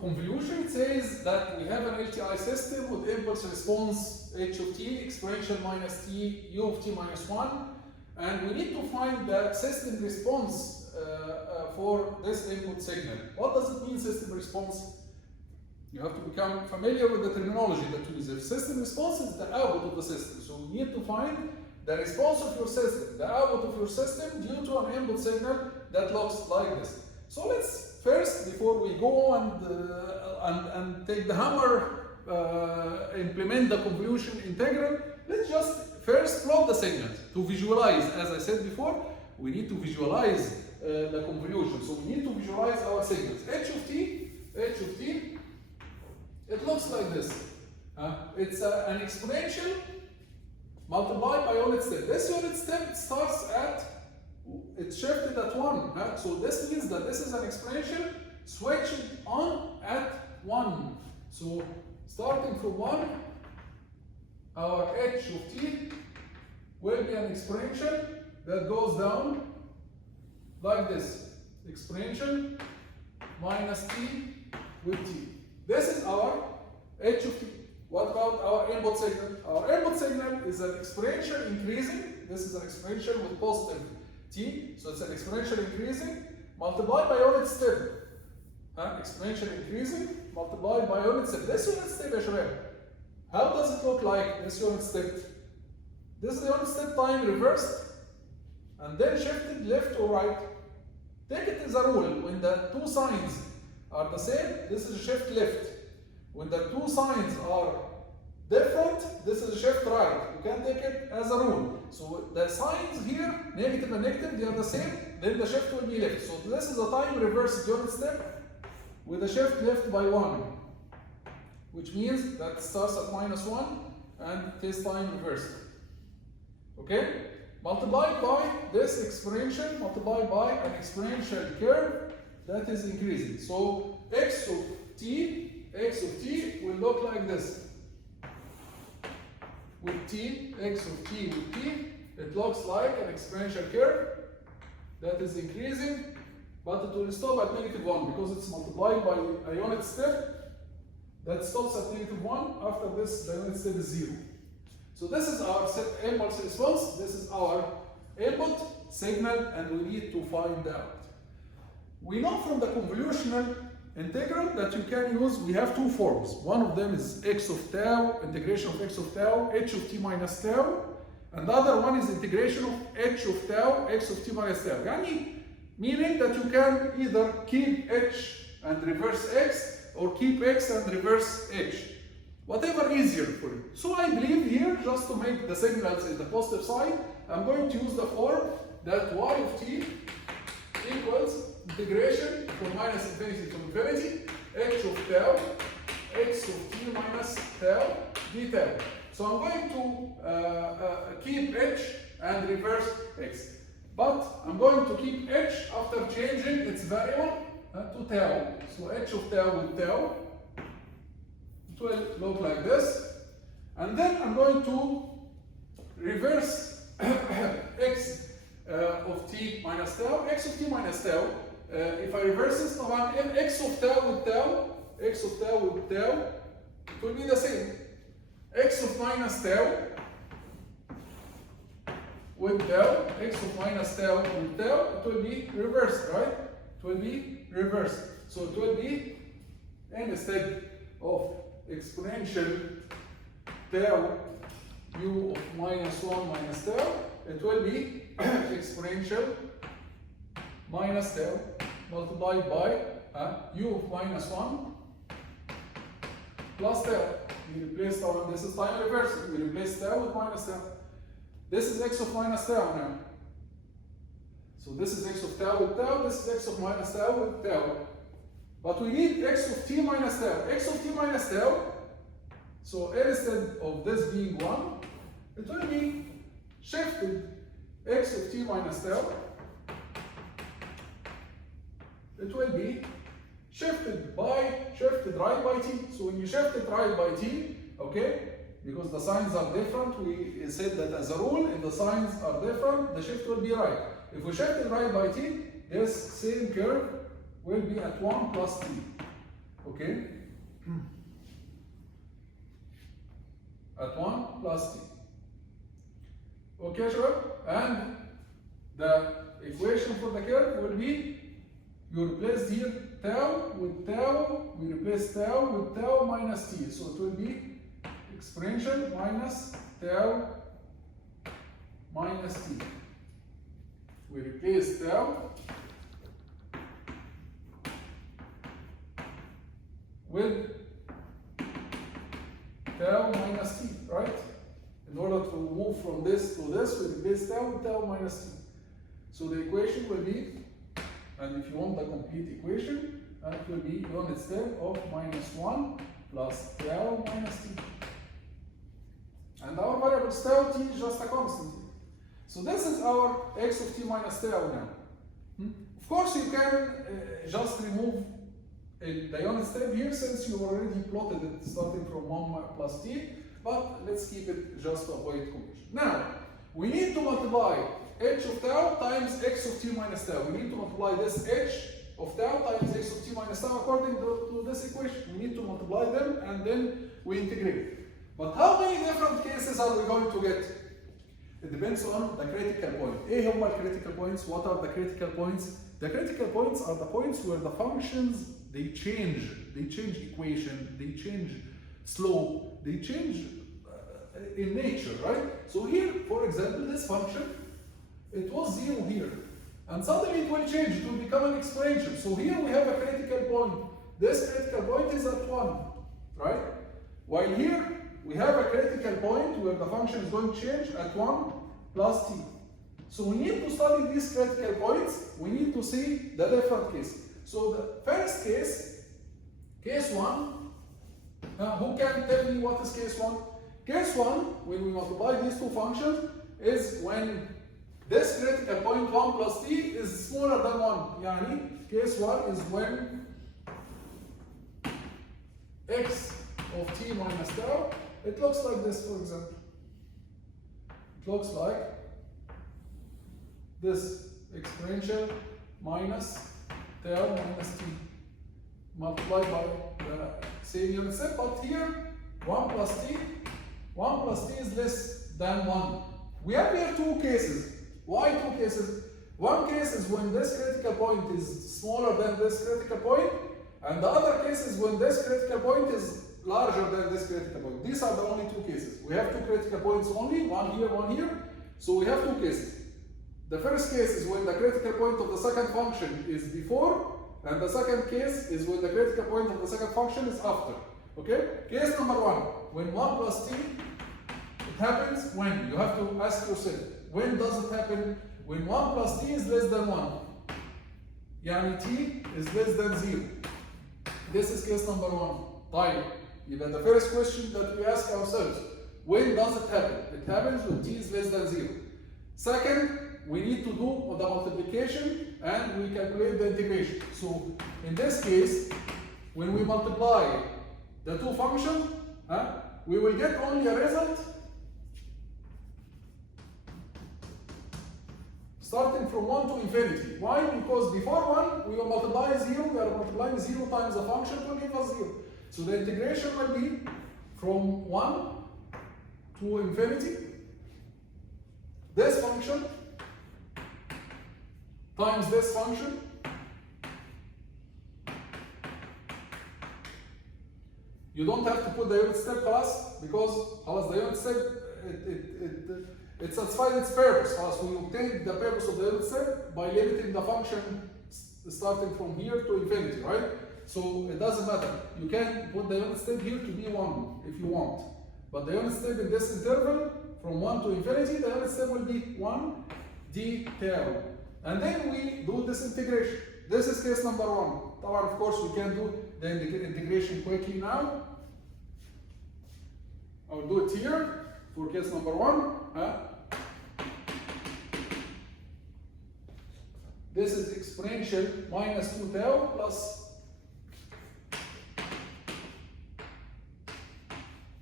convolution, it says that we have an LTI system with impulse response h of t, exponential minus t, u of t minus 1, and we need to find the system response for this input signal. What does it mean, system response? You have to become familiar with the terminology that we use. If system response is the output of the system, so we need to find the response of your system, the output of your system due to an input signal that looks like this. So let's first, before we go and take the hammer, implement the convolution integral, let's just first plot the signals to visualize. As I said before, we need to visualize the convolution. So we need to visualize our signals. H of t, it looks like this. It's an exponential multiplied by unit step. This unit step starts at, it's shifted at 1. So this means that this is an exponential switching on at 1. So starting from 1, our h of t will be an exponential that goes down like this. Exponential minus t with t. This is our h of t. What about our input signal? Our input signal is an exponential increasing. This is an exponential with positive t. So it's an exponential increasing multiplied by unit step. Exponential increasing multiplied by unit step. This unit step, ya shabab, how does it look like, this unit step? This is the unit step time reversed and then shifted left or right. Take it as a rule. When the two signs are the same, this is a shift left. When the two signs are different, this is a shift right. You can take it as a rule. So the signs here, negative and negative, they are the same, then the shift will be left. So this is a time reversed unit step with a shift left by 1, which means that it starts at -1 and it is time reversed. Okay? Multiplied by this exponential, multiplied by an exponential curve that is increasing. So x of t will look like this. With t, x of t with t, it looks like an exponential curve that is increasing, but it will stop at -1 because it's multiplied by a unit step that stops at -1. After this, the unit step is 0. So this is our impulse response. This is our input signal, and we need to find out. We know from the convolutional integral that you can use, we have two forms. One of them is x of tau, integration of x of tau, h of t minus tau, and the other one is integration of h of tau, x of t minus tau. Meaning that you can either keep h and reverse x, or keep x and reverse h. Whatever easier for you. So I believe here, just to make the signals in the positive side, I'm going to use the form that y of t equals integration from -infinity to infinity, h of tau, x of t minus tau, d tau. So I'm going to keep h and reverse x. But I'm going to keep h after changing its variable to tau. So h of tau with tau, it will look like this. And then I'm going to reverse x of t minus tau. X of t minus tau, if I reverse this, x of tau with tau, x of tau with tau, it will be the same. X of minus tau with tau, x of minus tau with tau, it will be reversed, right? It will be reversed. So it will be, instead of exponential tau u of -1 minus tau, it will be exponential minus tau multiplied by u of -1 plus tau. We replace tau, and this is time reversal. We replace tau with minus tau. This is x of minus tau now. So this is x of tau with tau, this is x of minus tau with tau. But we need x of t minus tau. X of t minus tau, so instead of this being 1, it will be shifted x of t minus tau. It will be shifted right by t. So when you shift it right by t, okay, because the signs are different, we said that as a rule, if the signs are different, the shift will be right. If we shift it right by t, this same curve will be at 1 plus t. okay, at 1 plus t. Okay, sure. And the equation for the curve will be, you replace here tau with tau, we replace tau with tau minus t. So it will be exponential minus tau minus t. We replace tau with tau minus t, right? In order to move from this to this, we replace tau with tau minus t. So the equation will be, and if you want the complete equation, it will be unit step of minus 1 plus tau minus t. And our variable tau t is just a constant. So this is our x of t minus tau now. Of course, you can just remove the unit step here since you already plotted it starting from 1 plus t, but let's keep it just to avoid confusion. Now, we need to multiply h of tau times x of t minus tau. We need to multiply this h of tau times x of t minus tau according to this equation. We need to multiply them and then we integrate. But how many different cases are we going to get? It depends on the critical point. ايه هم critical points? What are the critical points? The critical points are the points where the functions they change equation, they change slope, they change in nature, right? So here, for example, this function, it was 0 here, and suddenly it will change, it will become an exponential. So here we have a critical point. This critical point is at 1, right? While here, we have a critical point where the function is going to change at 1 plus t. So we need to study these critical points, we need to see the different cases. So the first case, case 1, who can tell me what is case 1? Case 1, when we multiply these two functions, is when this critical point 1 plus t is smaller than 1. Yani, case 1 is when x of t minus tau, it looks like this, for example. It looks like this exponential minus tau minus t multiplied by the same unit step, but here 1 plus t is less than 1. We have here two cases. Why two cases? One case is when this critical point is smaller than this critical point, and the other case is when this critical point is larger than this critical point. These are the only two cases. We have two critical points only, one here. So we have two cases. The first case is when the critical point of the second function is before, and the second case is when the critical point of the second function is after. Okay? Case number 1, when 1 plus t, it happens when? You have to ask yourself, when does it happen? When 1 plus t is less than 1. Yani t is less than 0. This is case number 1. طيب. Even the first question that we ask ourselves, when does it happen? It happens when t is less than 0. Second, we need to do the multiplication and we calculate the integration. So in this case, when we multiply the two functions, we will get only a result starting from 1 to infinity. Why? Because before 1, we will multiply 0, we are multiplying 0 times the function to give us 0. So the integration will be from 1 to infinity. This function times this function you don't have to put the unit step class because the unit step it satisfies its purpose. We obtain the purpose of the unit step by limiting the function starting from here to infinity, right? So it doesn't matter. You can put the unit step here to be 1 if you want. But the unit step in this interval from 1 to infinity, the unit step will be 1 d tau. And then we do this integration. This is case number 1. Of course, we can do the integration quickly now. I'll do it here for case number 1. This is exponential minus 2 tau plus,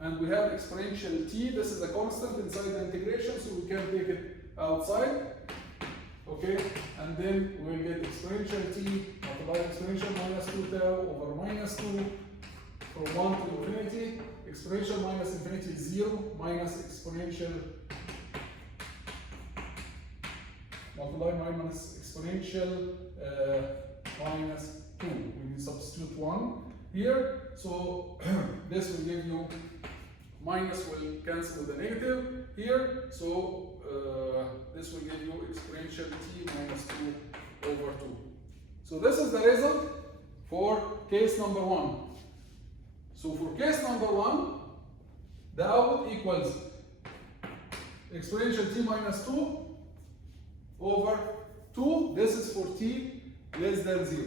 and we have exponential t. This is a constant inside the integration, so we can take it outside. okay, and then we'll get exponential t multiplied exponential minus 2 tau over minus 2 from 1 to infinity. Exponential minus infinity is 0 minus exponential multiply minus exponential minus 2. We will substitute 1 here, so this will give you minus will cancel with the negative here, so this will give you exponential t minus 2 over 2. So this is the result for case number 1. So for case number 1, the output equals exponential t minus 2 over 2. This is for t less than 0.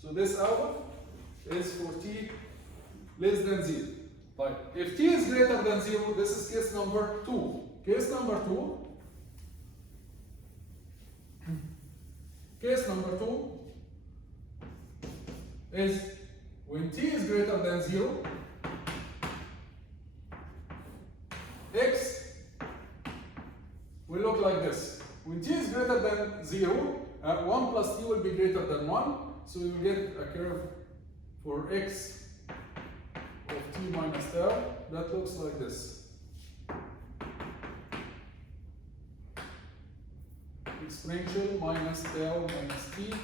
So this output is for t less than 0. Right. If t is greater than 0, this is case number 2. Case number 2. Case number 2 is when t is greater than 0, x will look like this. When t is greater than 0, 1 plus t will be greater than 1, so we will get a curve for x of t minus tau that looks like this. Exponential minus tau minus t.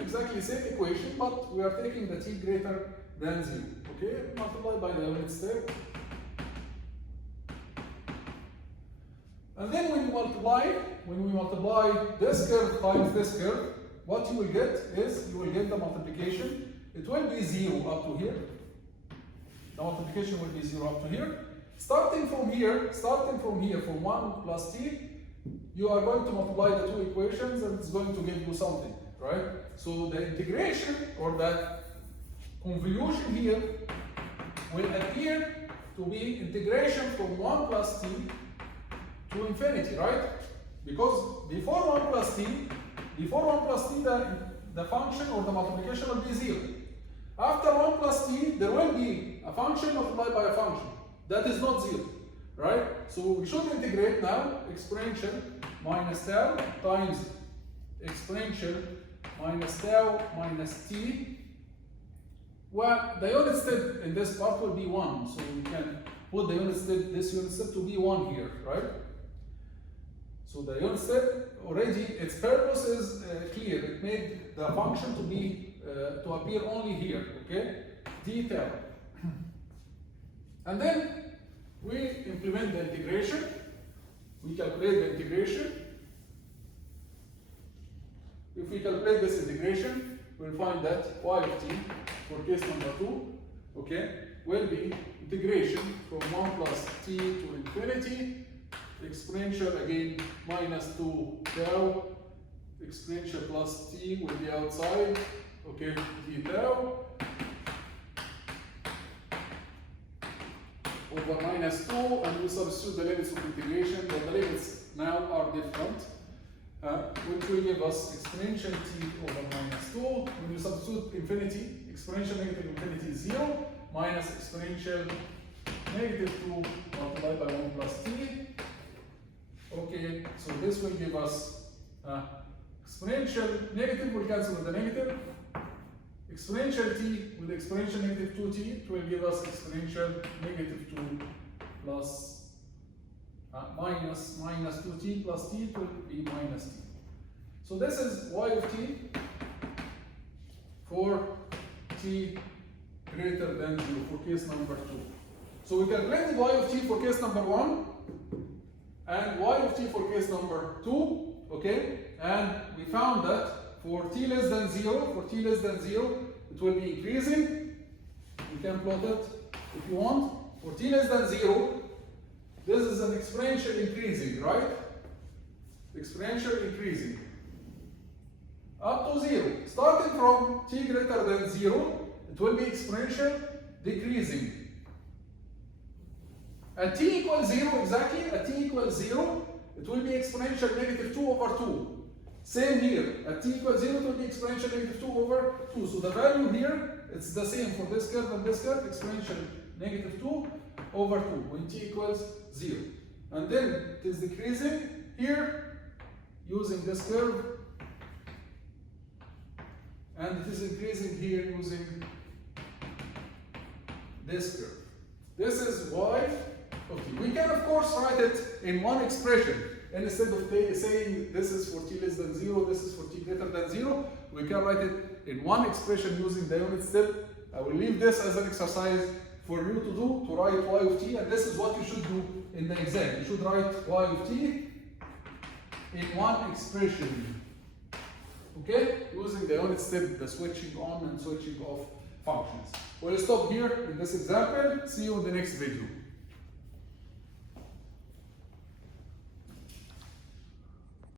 Exactly same equation, but we are taking the t greater than 0. Okay, multiply by the unit step. And then when we multiply this curve times this curve, what you will get is you will get the multiplication. It will be 0 up to here. The multiplication will be 0 up to here. Starting from here, from 1 plus t, you are going to multiply the two equations and it's going to give you something, right? So the integration or the convolution here will appear to be integration from 1 plus t to infinity, right? Because before 1 plus t, the function or the multiplication will be 0. After 1 plus t, there will be a function multiplied by a function. That is not 0, right? So we should integrate now exponential minus tau times exponential minus tau minus t. Well, the unit step in this part will be 1, so we can put the this unit step to be 1 here, right? So the unit step already, its purpose is clear. It made the function to be to appear only here, okay? D tau. And then we implement the integration. We calculate the integration. If we calculate this integration, we'll find that y of t for case number 2, okay, will be integration from 1 plus t to infinity, exponential again minus 2 tau, exponential plus t will be outside, okay, d tau, over minus 2, and we substitute the limits of integration, but the limits now are different, which will give us exponential t over minus 2. When you substitute infinity, exponential negative infinity is 0, minus exponential negative 2 multiplied by 1 plus t. Okay, so this will give us exponential negative will cancel with the negative. Exponential t with exponential negative 2t, it will give us exponential negative 2 plus minus 2t plus t, it will be minus t. So this is y of t for t greater than 0 for case number 2. So we calculated y of t for case number 1 and y of t for case number 2, okay? And we found that for t less than 0, it will be increasing. You can plot it if you want. For t less than 0, this is an exponential increasing, right? Exponential increasing. Up to 0. Starting from t greater than 0, it will be exponential decreasing. At t equals 0, exactly, at t equals 0, it will be exponential negative 2 over 2. Same here, at t equals 0, it will be exponential negative 2 over 2. So the value here, it's the same for this curve and this curve, exponential negative 2 over 2 when t equals 0. And then it is decreasing. Here, using this curve, and it is increasing here using this curve. This is y of t. We can of course write it in one expression. And instead of saying this is for t less than 0, this is for t greater than 0, we can write it in one expression using the unit step. I will leave this as an exercise for you to do, to write y of t, and this is what you should do in the exam. You should write y of t in one expression, okay? Using the unit step, the switching on and switching off functions. We'll stop here in this example. See you in the next video.